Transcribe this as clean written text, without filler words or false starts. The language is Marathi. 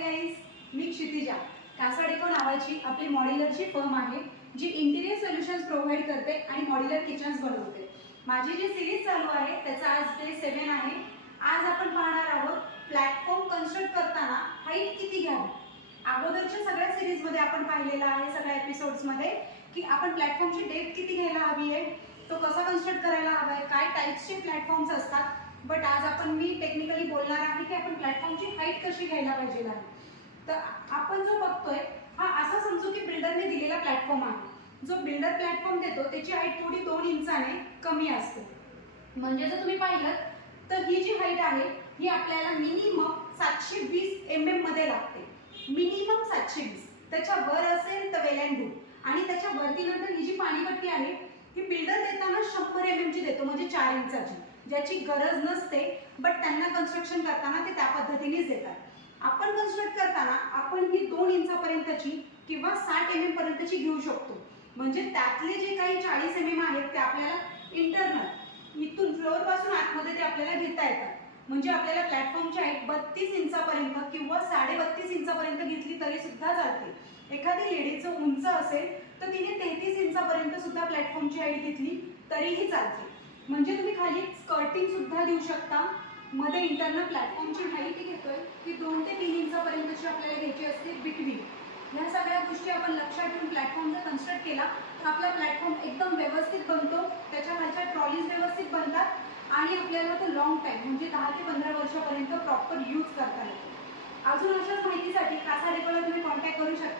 गाईज, मी क्षितिजा. कासा डेको नावाची आपली मॉड्युलरची फर्म आहे जी इंटिरियर सोल्युशन्स प्रोव्हाइड करते आणि मॉड्युलर किचन्स बनवते. माझी जी सिरीज चालू आहे त्याचा आज डे 7 आहे. आज आपण पाहणार आहोत प्लॅटफॉर्म कन्स्ट्रक्ट करताना हाईट किती घ्यावी. अगोदरच्या सगळ्या सिरीजमध्ये आपण पाहिलेलं आहे, सगळ्या एपिसोड्समध्ये, की आपण प्लॅटफॉर्मची डेप्थ किती घ्यायला हवी आहे, तो कसा कन्स्ट्रक्ट करायला हवा आहे, काय टाईप्सचे प्लॅटफॉर्म्स असतात. बट आज मी टेक्निकली बोलणार आहे की आपण प्लॅटफॉर्मची हाईट कशी घ्यायला पाहिजे आहे. तर आपण जो बघतोय हा असा समजू की बिल्डरने दिलेला प्लॅटफॉर्म आहे. जो बिल्डर प्लॅटफॉर्म देतो त्याची हाईट थोडी 2 इंचाने कमी असते. म्हणजे जर तुम्ही पाहिलं तर ही जी हाईट आहे ही आपल्याला मिनिमम 720 mm मध्ये लागते. मिनिमम 720. त्याच्या वर असेल तर वेल अँड गुड. आणि त्याच्या वरती नंतर ही जी पाणीपट्टी आहे ही बिल्डर देताना 100 mm ची देतो, म्हणजे 4 इंचाची, ज्याची गरज नसते. बट त्यांना कन्स्ट्रक्शन करताना ते त्या पद्धतीनेच देतात. आपण कन्स्ट्रक्ट करताना आपण ही 2 इंचापर्यंतची किंवा 60 mm पर्यंतची घेऊ शकतो. म्हणजे त्यातले जे काही 40 mm आहेत ते आपल्याला इंटरनल इथून फ्लोअर पासून आतमध्ये ते आपल्याला घेता येतात. म्हणजे आपल्याला प्लॅटफॉर्मची हाईट 32 इंचापर्यंत किंवा 32.5 इंचापर्यंत घेतली तरी सुद्धा चालते. एखादी लेडीचं उंच असेल तर तिने 33 इंचापर्यंत सुद्धा प्लॅटफॉर्मची हाईट घेतली तरीही चालते. म्हणजे तुम्ही खाली स्कर्टिंग सुद्धा देऊ शकता. मध्ये इंटरनल प्लॅटफॉर्मची हाईट घेतोय की 2 ते 3 इंचापर्यंतची आपल्याला घ्यायची असते बिटवीन. ह्या सगळ्या गोष्टी आपण लक्षात ठेवून प्लॅटफॉर्म जर कन्स्ट्रक्ट केला तर आपला प्लॅटफॉर्म एकदम व्यवस्थित बनतो. त्याच्या खालच्या ट्रॉलीज व्यवस्थित बनतात आणि आपल्याला तो लॉंग टाईम म्हणजे 10 ते 15 वर्षापर्यंत प्रॉपर यूज करता येतो. अजून अशाच माहितीसाठी कासा डेकोला तुम्ही कॉन्टॅक्ट करू शकता.